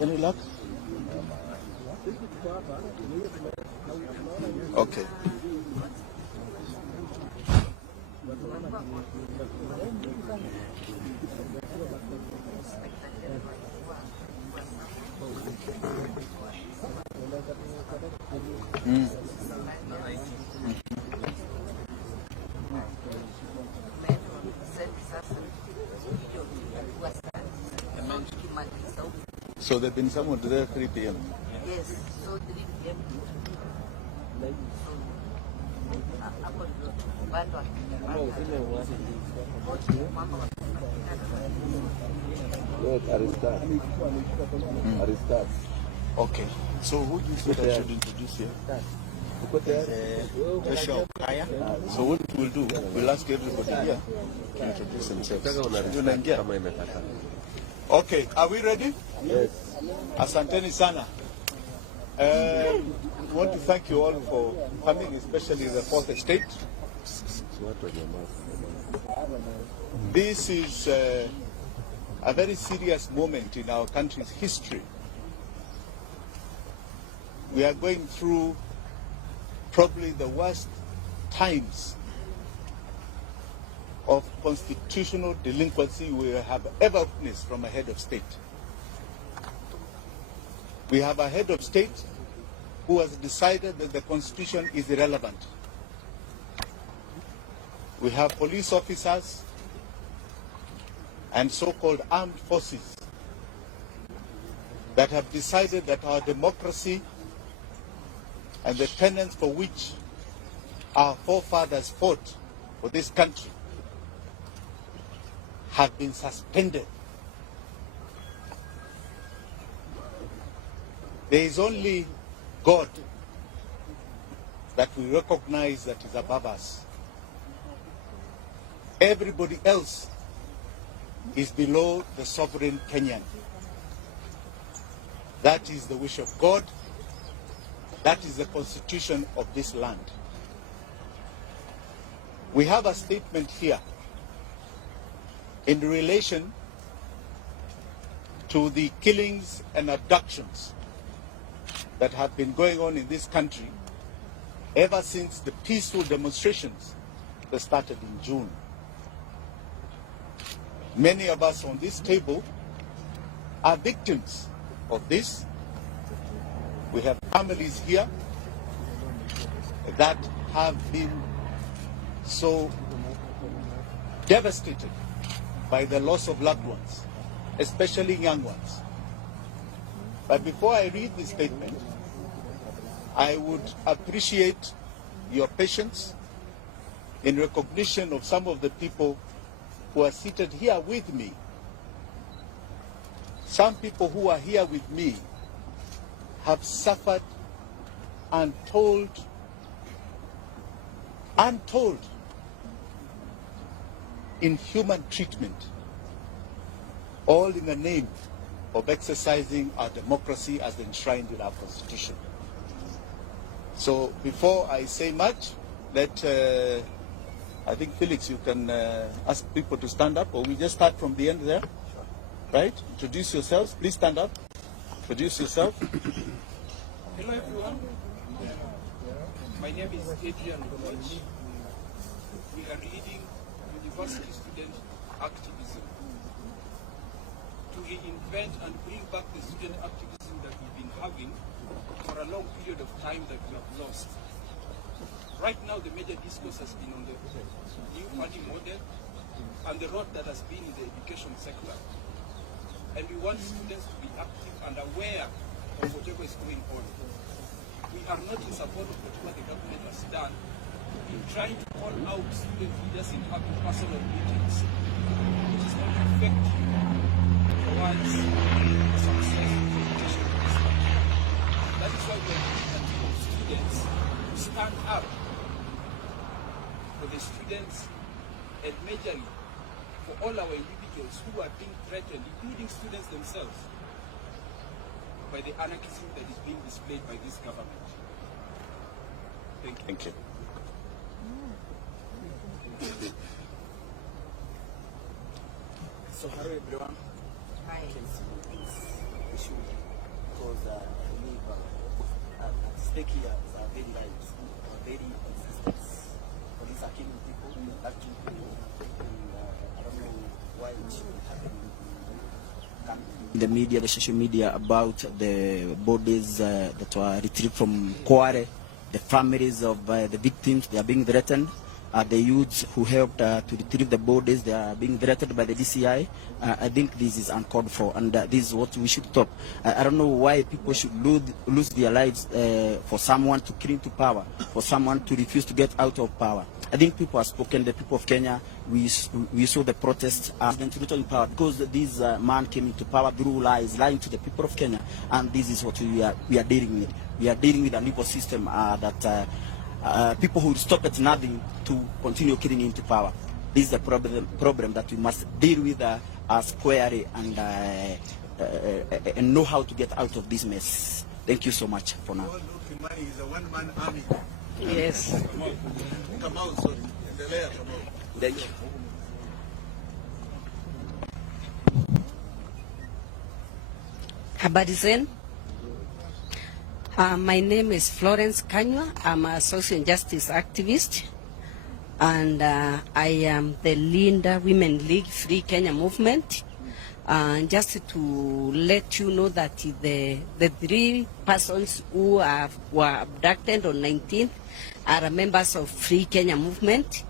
Any luck? Okay. So there've been someone there 3 p.m. Yes, so 3 p.m. Okay. So who do you think I should introduce here? So what we'll do, we'll ask everybody here to introduce themselves. Okay, are we ready? Yes. Asanteni sana. I want to thank you all for coming, especially the fourth estate. This is a very serious moment in our country's history. We are going through probably the worst times of constitutional delinquency we have ever witnessed from a head of state. We have a head of state who has decided that the constitution is irrelevant. We have police officers and so-called armed forces that have decided that our democracy and the tenets for which our forefathers fought for this country have been suspended. There is only God that we recognize that is above us. Everybody else is below the sovereign Kenyan. That is the wish of God. That is the constitution of this land. We have a statement here in relation to the killings and abductions that have been going on in this country ever since the peaceful demonstrations that started in June. Many of us on this table are victims of this. We have families here that have been so devastated by the loss of loved ones, especially young ones. But before I read this statement, I would appreciate your patience in recognition of some of the people who are seated here with me. Some people who are here with me have suffered untold inhuman treatment, all in the name of exercising our democracy as enshrined in our constitution. So before I say much, I think Felix, you can ask people to stand up, or we just start from the end there, right? Introduce yourselves, please stand up, introduce yourself. Hello everyone, my name is Adrian Koch. We are leading university student activism to reinvent and bring back the student activism that we've been having for a long period of time that we have lost. Right now the major discourse has been on the new funding model and the role that has been in the education sector. And we want students to be active and aware of whatever is going on. We are not in support of whatever the government has done in trying to call out student leaders in having personal meetings, which is not effective towards success in the education system. That is why we are looking at students to stand up for the students and majorly for all our individuals who are being threatened, including students themselves, by the anarchism that is being displayed by this government. Thank you. Thank you. So hello everyone. Hi. Issue because I believe at stake here is our very lives, our very existence. Police are killing people, acting people, and I don't know why it should happen in the media, the social media, about the bodies that were retrieved from Kware, the families of the victims. They are being threatened. The youths who helped to retrieve the bodies, they are being threatened by the DCI. I think this is uncalled for, and this is what we should stop. I don't know why people should lose their lives for someone to cling to power, for someone to refuse to get out of power. I think people have spoken, the people of Kenya. We saw the protests against Ruto in power because this man came into power through lies, lying to the people of Kenya, and this is what we are dealing with. We are dealing with an evil system that people who stop at nothing to continue killing into power. This is a problem that we must deal with squarely and know how to get out of this mess. Thank you so much for now. Kimani is a one-man army. Yes. Kamau, sorry. Endelea, Kamau. Thank you. Habari zenu. My name is Florence Kanywa. I'm a social justice activist, and I am the Linda Women League Free Kenya movement. Just to let you know that the 3 persons who were abducted on 19th are members of Free Kenya movement.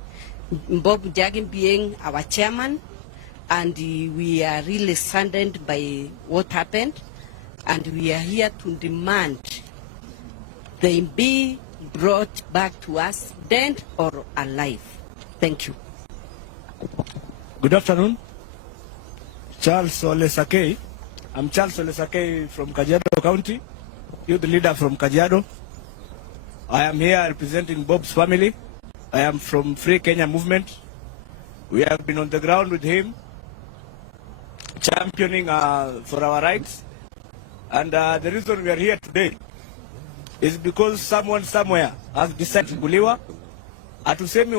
Bob Jagin being our chairman, and we are really saddened by what happened, and we are here to demand they be brought back to us, dead or alive. Thank you. Good afternoon. Charles Ole Sakei. I'm Charles Ole Sakei from Kajiado County, youth leader from Kajiado. I am here representing Bob's family. I am from Free Kenya movement. We have been on the ground with him, championing for our rights. And the reason we are here today is because someone somewhere has decided kuliwa. Hatusemi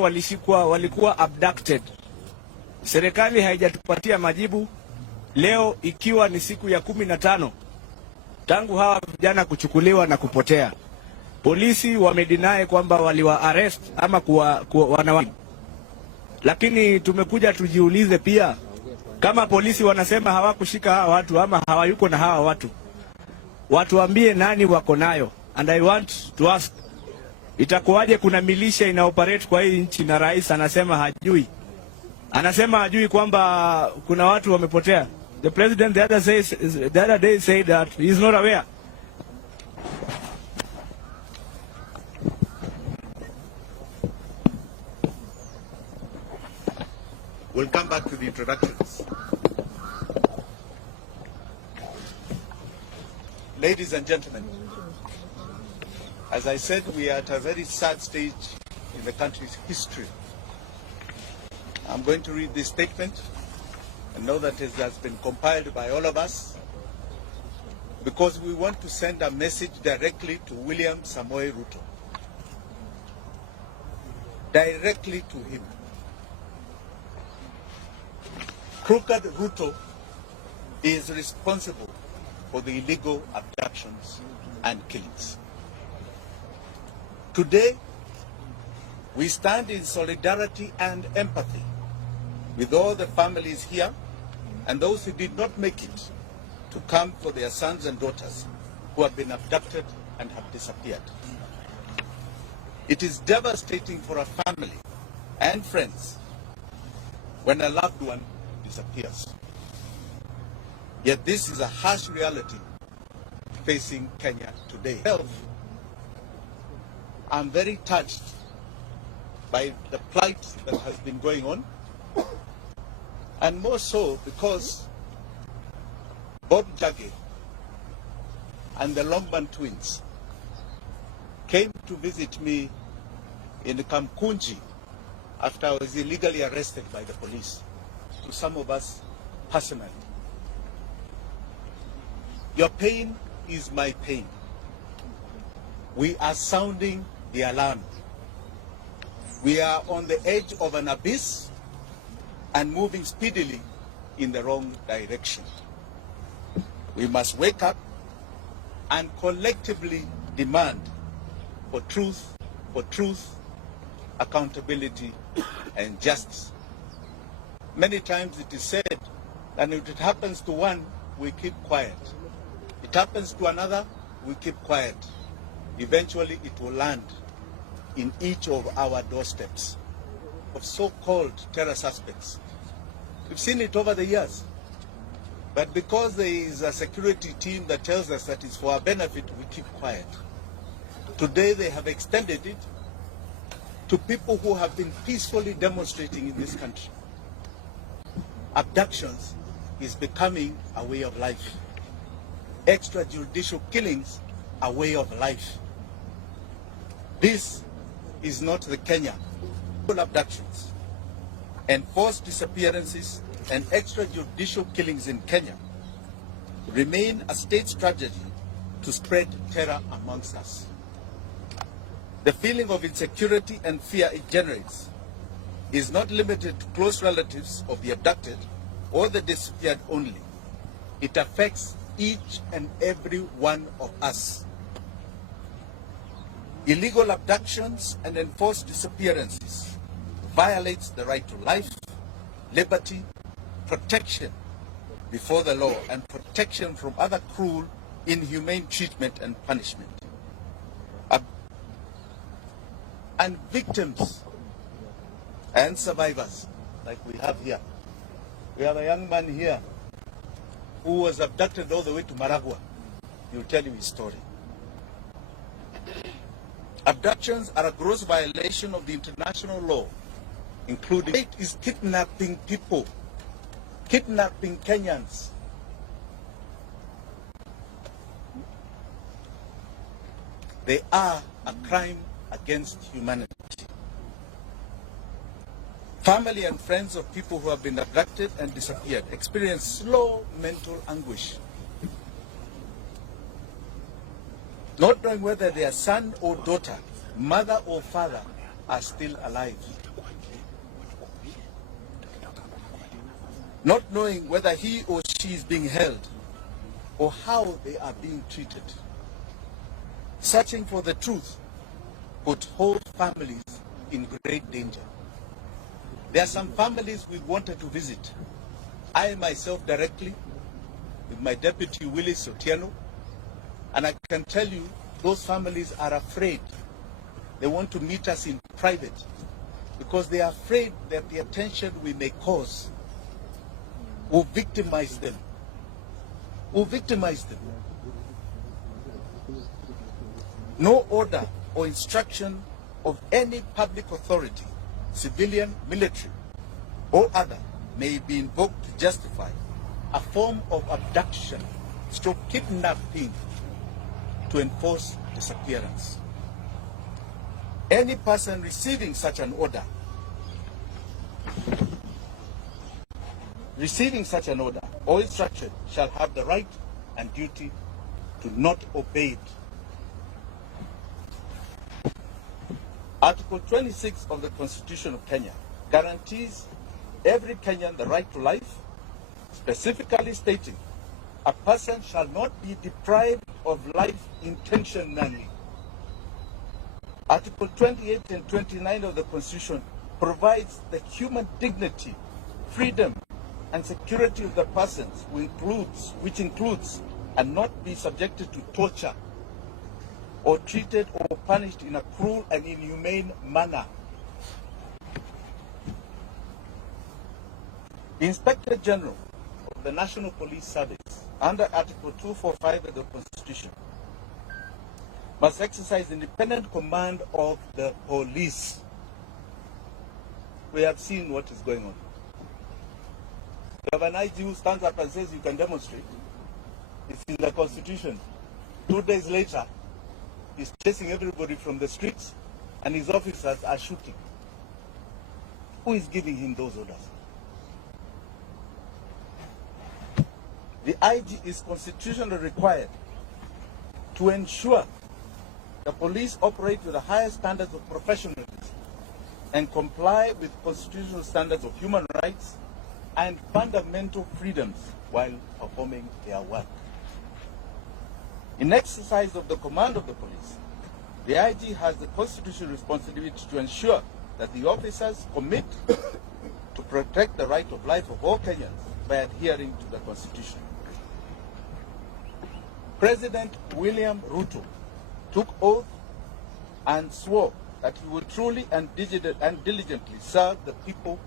walikuwa abducted. Serikali haijatupatia majibu. Leo ikiwa ni siku ya 15 tangu hawa vijana kuchukuliwa na kupotea. Polisi wamedinae kwamba waliwa arrest ama wanawa. Lakini tumekuja tujiulize pia, kama polisi wanasema hawakushika hawa watu ama hawayuko na hawa watu, watuambie nani wako nayo. And I want to ask, itakuwaje kuna milisha ina operate kwa hii nchi na rais anasema hajui? Anasema hajui kwamba kuna watu wamepotea. The president the other day said that he is not aware. We'll come back to the introductions. Ladies and gentlemen, as I said, we are at a very sad stage in the country's history. I'm going to read this statement and know that it has been compiled by all of us because we want to send a message directly to William Samoei Ruto. Directly to him. Crooked Ruto is responsible for the illegal abductions and killings. Today, we stand in solidarity and empathy with all the families here and those who did not make it to come for their sons and daughters who have been abducted and have disappeared. It is devastating for a family and friends when a loved one disappears. Yet this is a harsh reality facing Kenya today. I'm very touched by the plight that has been going on, and more so because Bob Jaggi and the Longman twins came to visit me in Kamkunji after I was illegally arrested by the police, to some of us personally. Your pain is my pain. We are sounding be alarmed. We are on the edge of an abyss and moving speedily in the wrong direction. We must wake up and collectively demand for truth, accountability, and justice. Many times it is said that if it happens to one, we keep quiet. It happens to another, we keep quiet. Eventually it will land in each of our doorsteps of so-called terror suspects. We've seen it over the years. But because there is a security team that tells us that it's for our benefit, we keep quiet. Today they have extended it to people who have been peacefully demonstrating in this country. Abductions is becoming a way of life. Extrajudicial killings a way of life. This is not the Kenya. Abductions, enforced disappearances, and extrajudicial killings in Kenya remain a state strategy to spread terror amongst us. The feeling of insecurity and fear it generates is not limited to close relatives of the abducted or the disappeared only. It affects each and every one of us. Illegal abductions and enforced disappearances violates the right to life, liberty, protection before the law, and protection from other cruel, inhumane treatment and punishment. And victims and survivors, like we have here. We have a young man here who was abducted all the way to Maragua. He'll tell you his story. Abductions are a gross violation of the international law, including it is kidnapping people, kidnapping Kenyans. They are a crime against humanity. Family and friends of people who have been abducted and disappeared experience slow mental anguish, not knowing whether their son or daughter, mother or father are still alive, not knowing whether he or she is being held or how they are being treated. Searching for the truth put whole families in great danger. There are some families we wanted to visit. I myself directly, with my deputy Willis Otieno, and I can tell you those families are afraid. They want to meet us in private because they are afraid that the attention we may cause will victimize them. No order or instruction of any public authority, civilian, military, or other, may be invoked to justify a form of abduction, stroke kidnapping, to enforce disappearance. Any person receiving such an order, or instruction shall have the right and duty to not obey it. Article 26 of the Constitution of Kenya guarantees every Kenyan the right to life, specifically stating a person shall not be deprived of life intentionally. Article 28 and 29 of the Constitution provides the human dignity, freedom, and security of the persons, which includes and not be subjected to torture or treated or punished in a cruel and inhumane manner. The Inspector General of the National Police Service, under Article 245 of the Constitution, must exercise independent command of the police. We have seen what is going on. You have an IG who stands up and says you can demonstrate. It's in the Constitution. 2 days later, he's chasing everybody from the streets and his officers are shooting. Who is giving him those orders? The IG is constitutionally required to ensure the police operate with the highest standards of professionalism and comply with constitutional standards of human rights and fundamental freedoms while performing their work. In exercise of the command of the police, the IG has the constitutional responsibility to ensure that the officers commit to protect the right of life of all Kenyans by adhering to the Constitution. President William Ruto took oath and swore that he would truly and diligently serve the people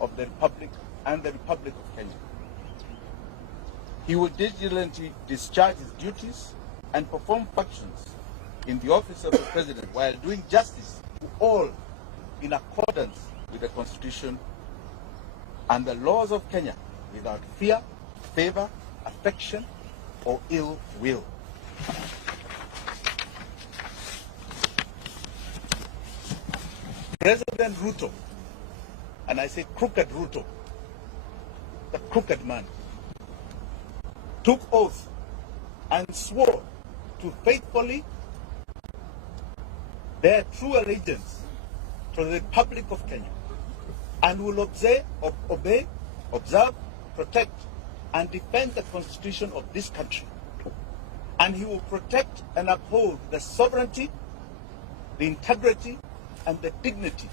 of the Republic and the Republic of Kenya. He would diligently discharge his duties and perform functions in the office of the President while doing justice to all in accordance with the Constitution and the laws of Kenya without fear, favor, affection, or ill will. President Ruto, and I say crooked Ruto, the crooked man, took oath and swore to faithfully bear true allegiance to the Republic of Kenya and will obey, observe, protect, and defend the Constitution of this country. And he will protect and uphold the sovereignty, the integrity, and the dignity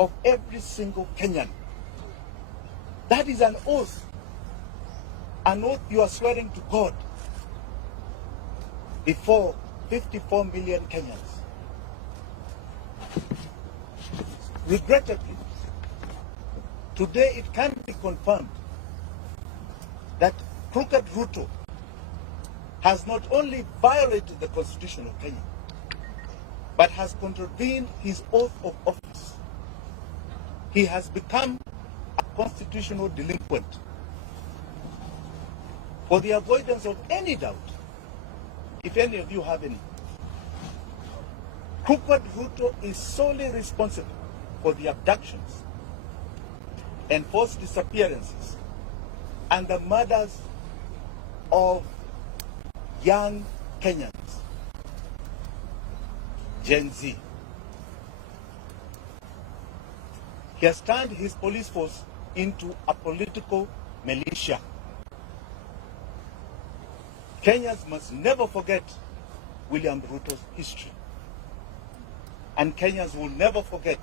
of every single Kenyan. That is an oath you are swearing to God before 54 million Kenyans. Regrettably, today it can be confirmed that crooked Ruto has not only violated the Constitution of Kenya, but has contravened his oath of office. He has become a constitutional delinquent. For the avoidance of any doubt, if any of you have any, crooked Ruto is solely responsible for the abductions, enforced disappearances, and the murders of young Kenyans, Gen Z. He has turned his police force into a political militia. Kenyans must never forget William Ruto's history. And Kenyans will never forget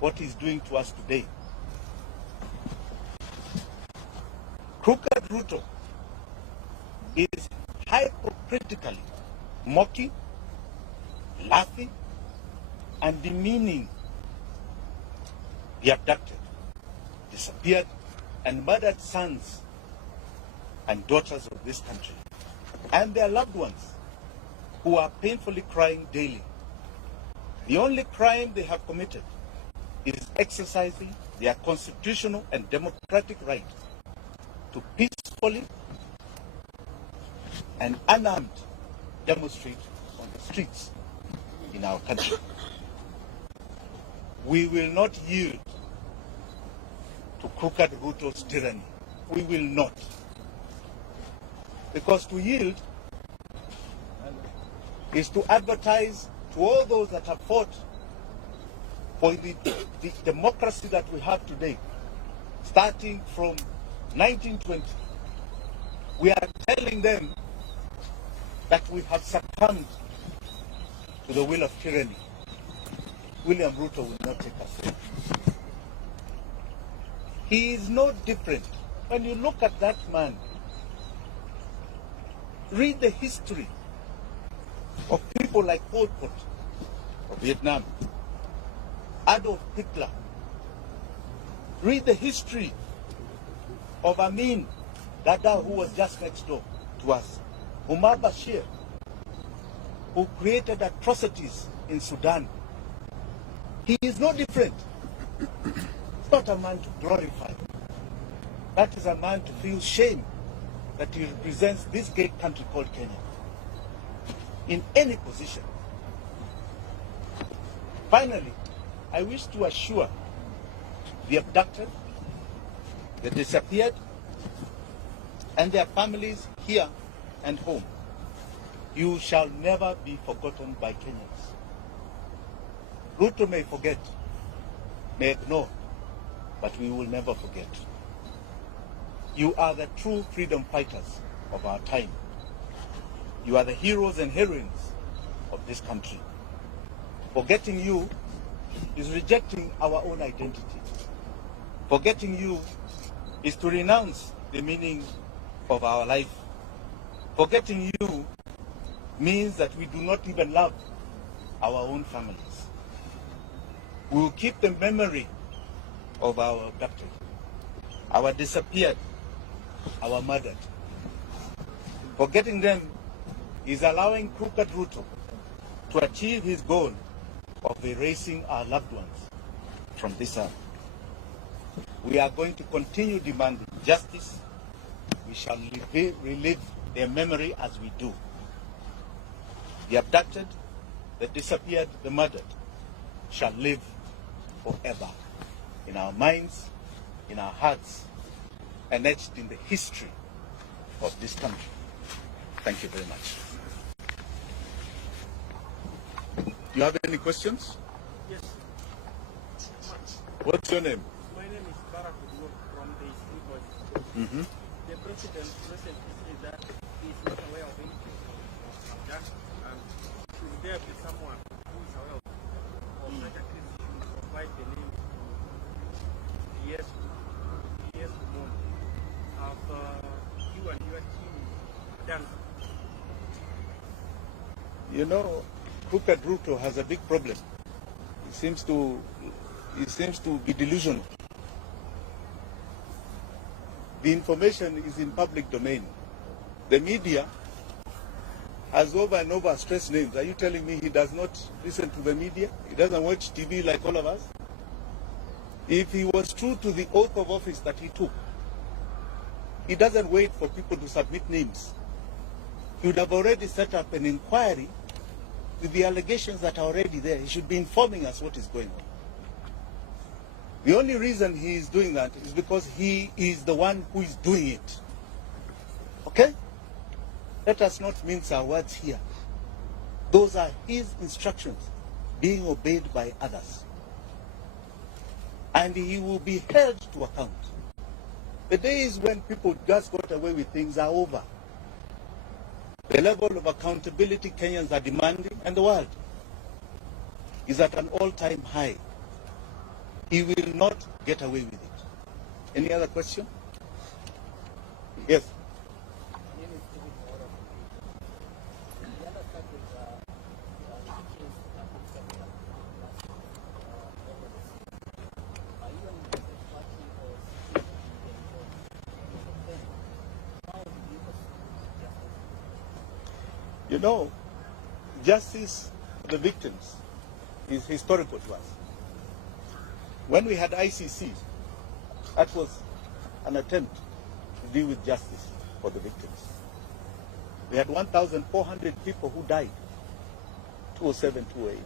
what he's doing to us today. Crooked Ruto is hypocritically mocking, laughing, and demeaning the abducted, disappeared, and murdered sons and daughters of this country, and their loved ones who are painfully crying daily. The only crime they have committed is exercising their constitutional and democratic right to peacefully and unarmed demonstrate on the streets in our country. We will not yield to crooked Ruto's tyranny. We will not. Because to yield is to advertise to all those that have fought for the democracy that we have today, starting from 1920. We are telling them that we have succumbed to the will of tyranny. William Ruto will not take us there. He is no different. When you look at that man, read the history of people like Pol Pot of Vietnam, Adolf Hitler. Read the history of Amin Dada, who was just next door to us, Umar Bashir, who created atrocities in Sudan. He is no different. He's not a man to glorify. That is a man to feel shame that he represents this great country called Kenya in any position. Finally, I wish to assure the abducted, the disappeared, and their families here and home You shall never be forgotten by Kenyans. Ruto may forget, may ignore, but we will never forget. You are the true freedom fighters of our time. You are the heroes and heroines of this country. Forgetting you is rejecting our own identity. Forgetting you is to renounce the meaning of our life. Forgetting you means that we do not even love our own families. We will keep the memory of our abducted, our disappeared, our murdered. Forgetting them is allowing crooked Ruto to achieve his goal of erasing our loved ones from this earth. We are going to continue demanding justice. We shall relive their memory as we do. The abducted, the disappeared, the murdered shall live forever in our minds, in our hearts, and etched in the history of this country. Thank you very much. Do you have any questions? Yes. What's your name? My name is from the Street Boys. The president recently said that he is not aware of anything from that, and should there be someone who is aware of such a case, should provide the name yes to know. Have you and your team done? You know, crooked Ruto has a big problem. He seems to be delusional. The information is in public domain. The media has over and over stressed names. Are you telling me he does not listen to the media? He doesn't watch TV like all of us? If he was true to the oath of office that he took, he doesn't wait for people to submit names. He would have already set up an inquiry with the allegations that are already there. He should be informing us what is going on. The only reason he is doing that is because he is the one who is doing it. Okay? Let us not mince our words here. Those are his instructions being obeyed by others. And he will be held to account. The days when people just got away with things are over. The level of accountability Kenyans are demanding, and the world, is at an all-time high. He will not get away with it. Any other question? Yes. You know, justice for the victims is historical to us. When we had ICC, that was an attempt to deal with justice for the victims. We had 1,400 people who died, 2007, 2008.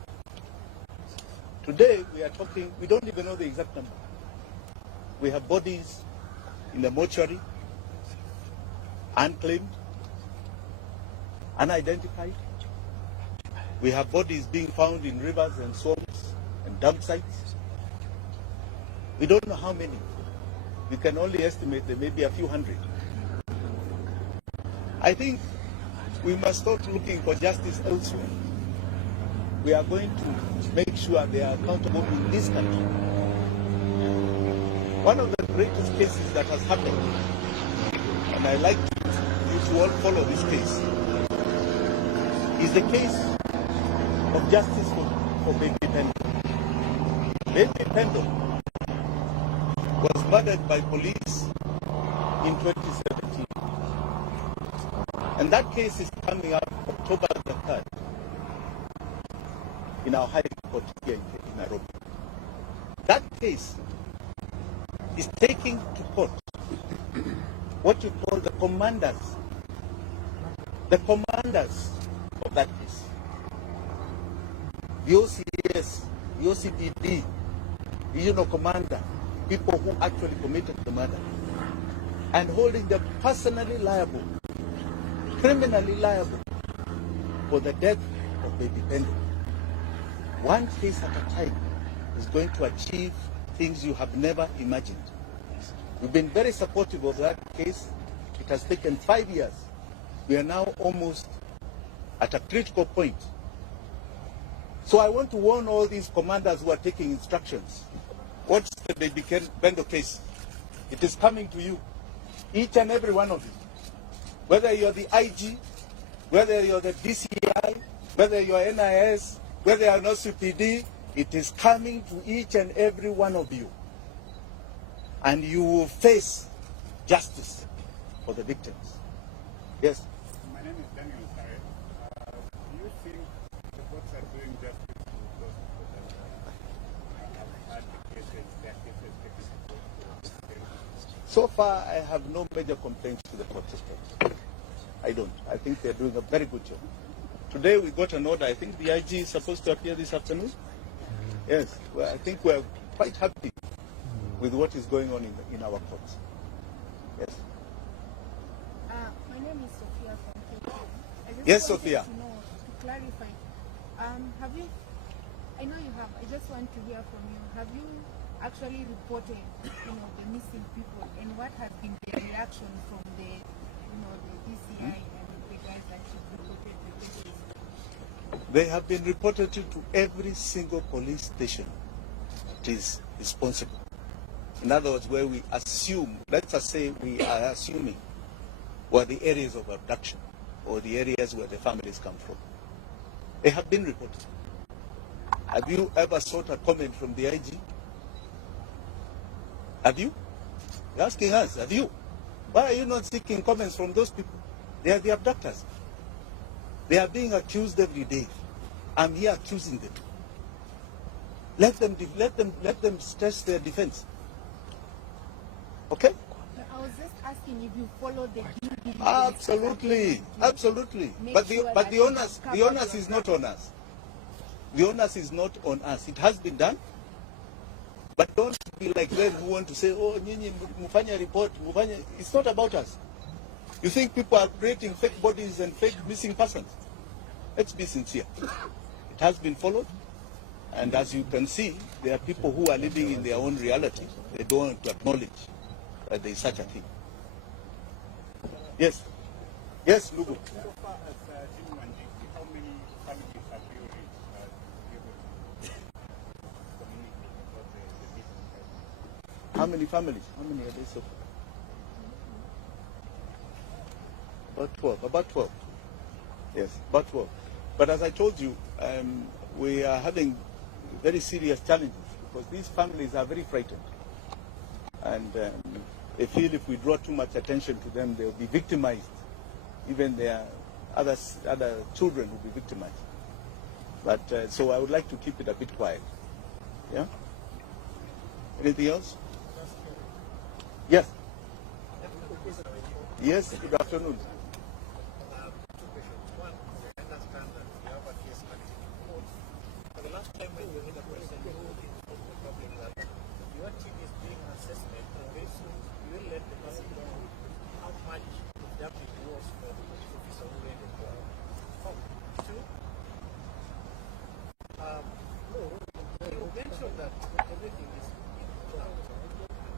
Today, we are talking, we don't even know the exact number. We have bodies in the mortuary, unclaimed, unidentified. We have bodies being found in rivers and swamps and dump sites. We don't know how many. We can only estimate there may be a few hundred. I think we must start looking for justice elsewhere. We are going to make sure they are accountable in this country. One of the greatest cases that has happened, and I like you to all follow this case, is the case of justice for Baby Pendo. Baby Pendo was murdered by police in 2017. And that case is coming up October the 3rd in our High Court here in Nairobi. That case is taking to court what you call the commanders of that case. The OCS, the OCPD, regional commander, people who actually committed the murder, and holding them personally liable, criminally liable for the death of baby Pendo. One case at a time is going to achieve things you have never imagined. We've been very supportive of that case. It has taken 5 years. We are now almost at a critical point. So I want to warn all these commanders who are taking instructions. What's the baby Pendo case? It is coming to you, each and every one of you. Whether you're the IG, whether you're the DCI, whether you're NIS, whether you're an OCPD, it is coming to each and every one of you. And you will face justice for the victims. Yes? My name is Daniel Sahi. Do you think the courts are doing justice to those people that have advocated their cases taken? So far, I have no major complaints to the court system. I don't. I think they're doing a very good job. Today we got an order. I think the IG is supposed to appear this afternoon. Yes. Well, I think we're quite happy with what is going on in our courts. Yes. My name is Sophia from Kifo. Yes, Sophia. To clarify, have you? I know you have. I just want to hear from you. Have you actually reported, the missing people, and what has been the reaction from the, the DCI and the guys that you reported the cases? They have been reported to every single police station that is responsible. In other words, where we assume, let's just say we are assuming, were the areas of abduction or the areas where the families come from. They have been reported. Have you ever sought a comment from the IG? Have you? You're asking us, have you? Why are you not seeking comments from those people? They are the abductors. They are being accused every day. I'm here accusing them. Let them stress their defense. Okay? I was just asking if you follow the due diligence. Absolutely, absolutely. But the onus is not on us. The onus is not on us. It has been done. But don't be like them who want to say, oh, nyinyi mufanya report, mufanya. It's not about us. You think people are creating fake bodies and fake missing persons? Let's be sincere. It has been followed. And as you can see, there are people who are living in their own reality. They don't want to acknowledge that there is such a thing. Yes. Yes, Lugu. So far as Team Wanjigi, how many families have you reached communicate about the missing persons? How many families? How many are there so far? About 12. About 12. Yes, about 12. But as I told you, we are having very serious challenges because these families are very frightened. And they feel if we draw too much attention to them, they'll be victimized. Even their other children will be victimized. But so I would like to keep it a bit quiet. Yeah? Anything else? Yes. Yes, good afternoon. Last time when you had a question, you told the public that your team is doing an assessment and very soon you will let the person know how much damage it was for the officer who ended the form. Two, you mentioned that everything is in cloud.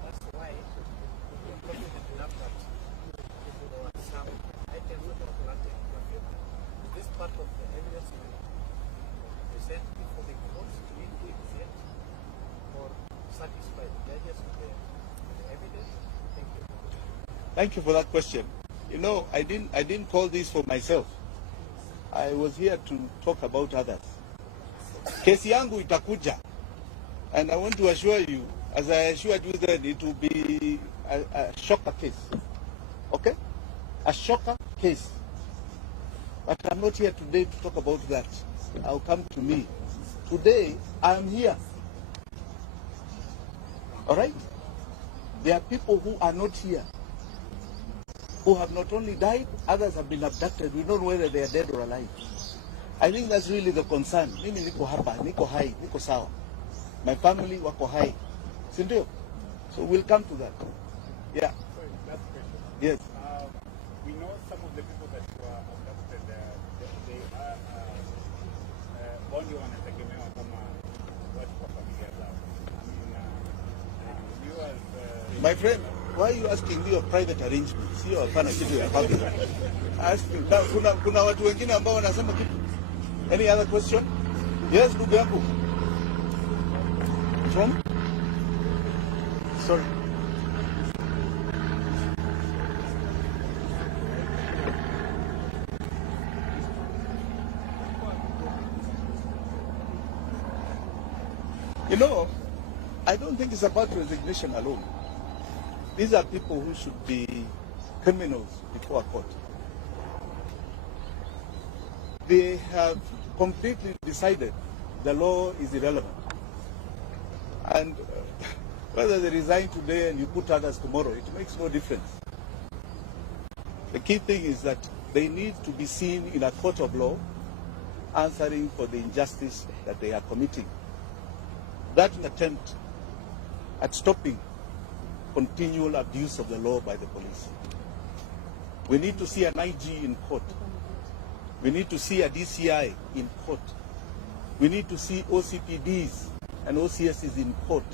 That's why you're confident enough that there were some items that were planted in your favor. Is this part of the evidence you present before the courts to indicate it or satisfy the judges with the evidence? Thank you. Thank you for that question. You know, I didn't call this for myself. I was here to talk about others. Kesi yangu itakuja. And I want to assure you, as I assured you that it will be a shocker case. Okay? A shocker case. But I'm not here today to talk about that. I'll come to me. Today, I'm here. All right? There are people who are not here, who have not only died, others have been abducted. We don't know whether they are dead or alive. I think that's really the concern. Mimi niko hapa, niko hai, niko sawa. My family wako hai. Sindio? So we'll come to that. Yeah. Sorry, last question. Yes. We know some of the people that were abducted, they are wao ndio wanategemewa kama watu kwa familia zao. You as My friend, why are you asking me of private arrangements? Sio hapana kitu ya public. Kuna watu wengine ambao wanasema kitu. Any other question? Yes, ndugu yangu. From? Sorry. You know, I don't think it's about resignation alone. These are people who should be criminals before a court. They have completely decided the law is irrelevant. And whether they resign today and you put others tomorrow, it makes no difference. The key thing is that they need to be seen in a court of law answering for the injustice that they are committing. That attempt at stopping continual abuse of the law by the police. We need to see an IG in court. We need to see a DCI in court. We need to see OCPDs and OCSs in court.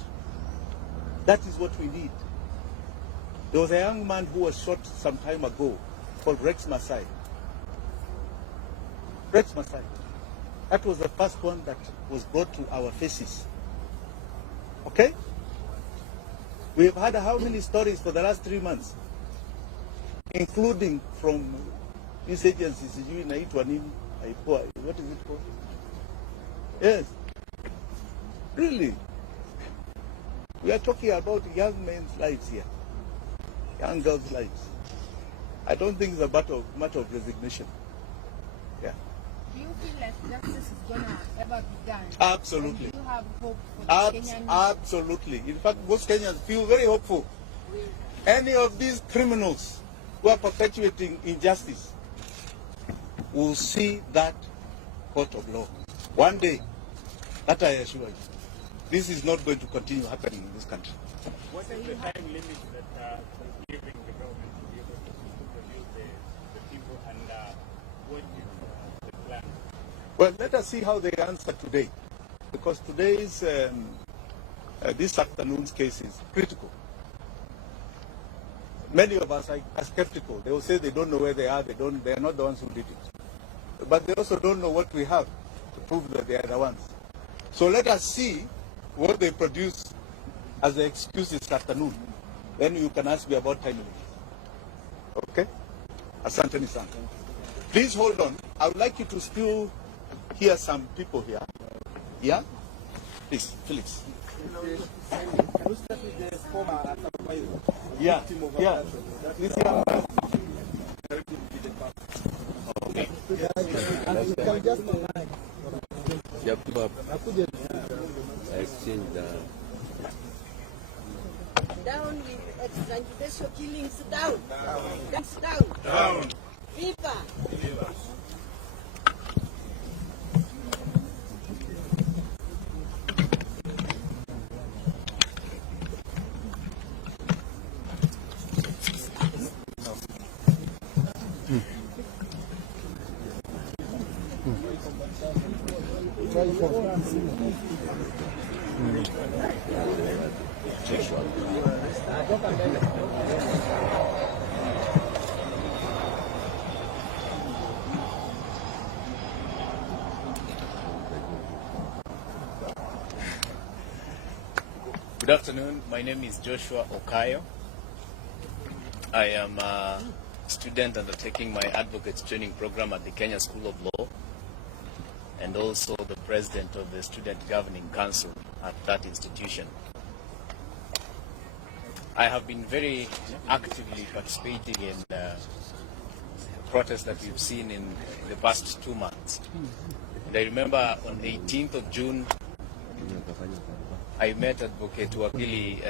That is what we need. There was a young man who was shot some time ago called Rex Masai. Rex Masai. That was the first one that was brought to our faces. Okay? We have had how many stories for the last 3 months? Including from these agencies, what is it called? Yes. Really. We are talking about young men's lives here. Young girls' lives. I don't think it's a matter of resignation. Yeah. Do you feel like justice is going to ever be done? Absolutely. And do you have hope for the Kenyan? Absolutely. In fact, most Kenyans feel very hopeful. Any of these criminals who are perpetuating injustice will see that court of law. One day, that I assure you, this is not going to continue happening in this country. what is the time limit that giving the government to be able to produce the people, and what is the plan? Well, let us see how they answer today, because today's this afternoon's case is critical. Many of us are skeptical. They will say they don't know where they are. They are not the ones who did it. But they also don't know what we have to prove that they are the ones. So let us see what they produce as the excuse this afternoon. Then you can ask me about time limit. Okay? Asante sana. Please hold on. I would like you to still hear some people here. Yeah? Please, Felix. Yeah, yeah. This young man. Down with extrajudicial killings, down. That's down. Down. Viva. Good afternoon. My name is Joshua Okayo. I am a student undertaking my advocates training program at the Kenya School of Law, and also the president of the Student Governing Council at that institution. I have been very actively participating in protests that we've seen in the past 2 months. And I remember on 18th of June, I met Advocate Wakili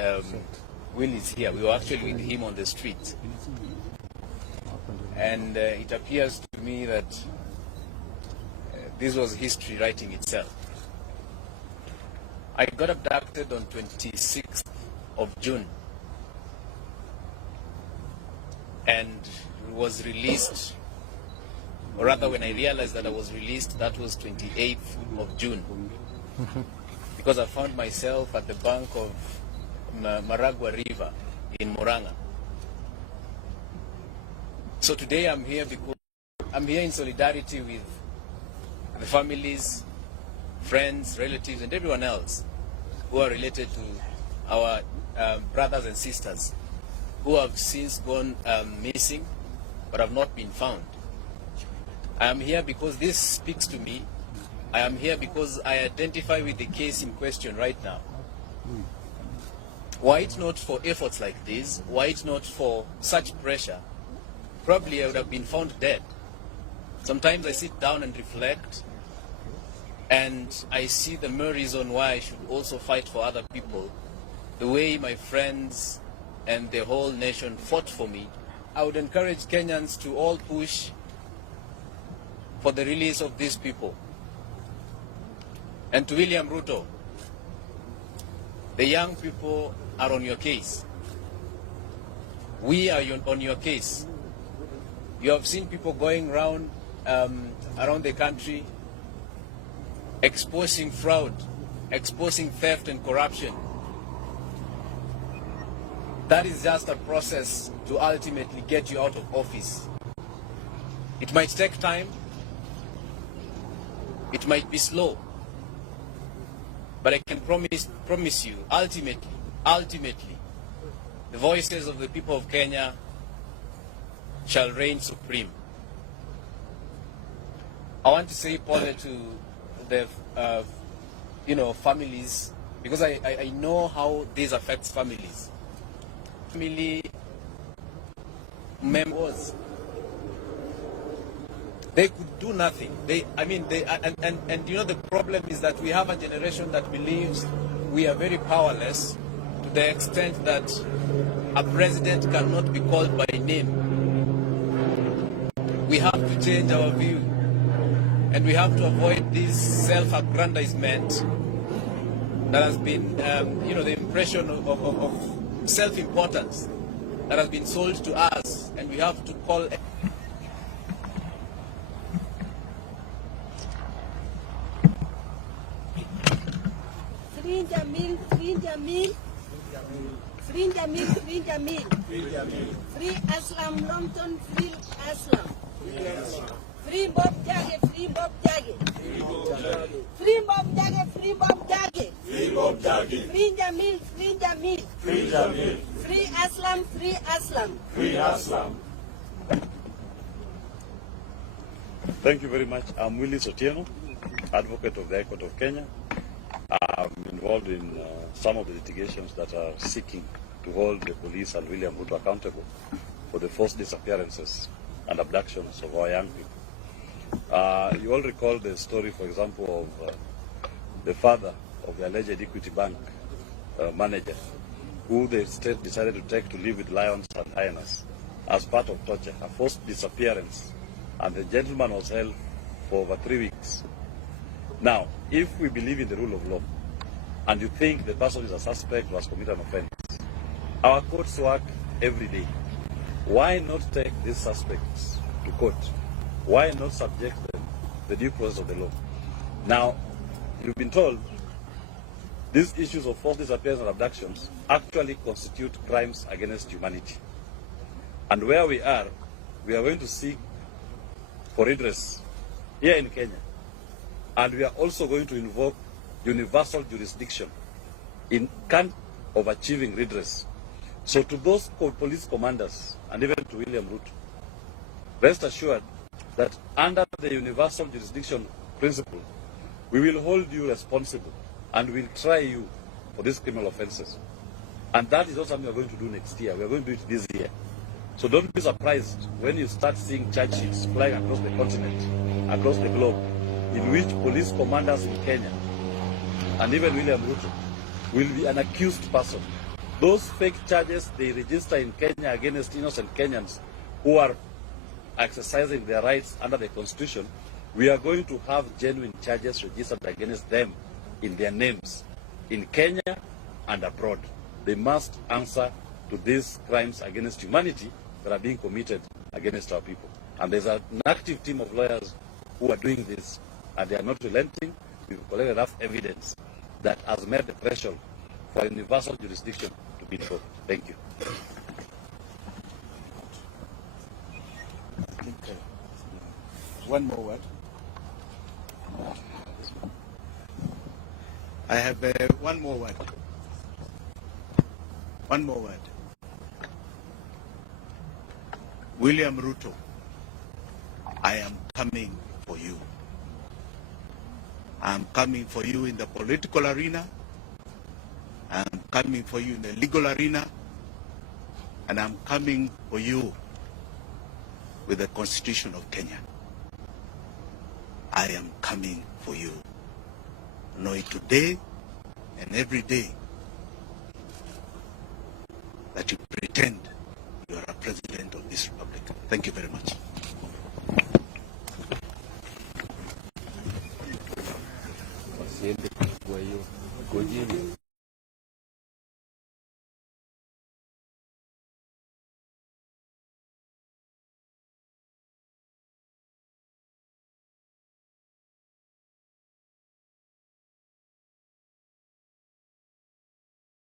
Will is here. We were actually with him on the street. And it appears to me that this was history writing itself. I got abducted on 26th of June and was released or rather when I realized that I was released, that was 28th of June. Because I found myself at the bank of Maragua River in Murang'a. So today I'm here because I'm here in solidarity with the families, friends, relatives, and everyone else who are related to our brothers and sisters who have since gone missing but have not been found. I am here because this speaks to me. I am here because I identify with the case in question right now. Were it not for efforts like this, were it not for such pressure, probably I would have been found dead. Sometimes I sit down and reflect, and I see the mere reason why I should also fight for other people, the way my friends and the whole nation fought for me. I would encourage Kenyans to all push for the release of these people. And to William Ruto, the young people are on your case. We are on your case. You have seen people going around the country exposing fraud, exposing theft and corruption. That is just a process to ultimately get you out of office. It might take time. It might be slow. But I can promise you, ultimately, the voices of the people of Kenya shall reign supreme. I want to say Paul to the families, because I know how this affects families. Family members, they could do nothing. And you know, the problem is that we have a generation that believes we are very powerless to the extent that a president cannot be called by name. We have to change our view, and we have to avoid this self-aggrandizement that has been, the impression of self-importance that has been sold to us, and we have to call. Free Jamil, free Jamil, free Jamil, free Jamil, free Aslam Longton, free Aslam, free Bob Jage, free Bob Jage, free Bob Jage, free Bob Jage, free Bob Jage, free Jamil, free Jamil, free Jamil, free Aslam, free Aslam, free Aslam. Thank you very much. I'm Willie Sotieno, advocate of the High Court of Kenya. I'm involved in some of the litigations that are seeking to hold the police and William Ruto accountable for the forced disappearances and abductions of our young people. You all recall the story, for example, of the father of the alleged Equity Bank manager, who the state decided to take to live with lions and hyenas as part of torture, a forced disappearance, and the gentleman was held for over 3 weeks. Now, if we believe in the rule of law, and you think the person is a suspect who has committed an offense, our courts work every day. Why not take these suspects to court? Why not subject them to the due process of the law? Now, you've been told these issues of forced disappearance and abductions actually constitute crimes against humanity. And where we are going to seek for redress here in Kenya. And we are also going to invoke universal jurisdiction in count of achieving redress. So to those police commanders, and even to William Ruto, rest assured that under the universal jurisdiction principle, we will hold you responsible and will try you for these criminal offenses. And that is not something we are going to do next year. We are going to do it this year. So don't be surprised when you start seeing charge sheets flying across the continent, across the globe, in which police commanders in Kenya and even William Ruto will be an accused person. Those fake charges they register in Kenya against innocent Kenyans who are exercising their rights under the Constitution, we are going to have genuine charges registered against them in their names in Kenya and abroad. They must answer to these crimes against humanity that are being committed against our people. And there's an active team of lawyers who are doing this, and they are not relenting. We've collected enough evidence that has made the threshold for universal jurisdiction to be invoked. Thank you. One more word. I have one more word. One more word. William Ruto, I am coming for you. I am coming for you in the political arena. I am coming for you in the legal arena. And I'm coming for you with the Constitution of Kenya. I am coming for you. Know it today and every day that you pretend you are a president of this republic. Thank you very much. Kujeni.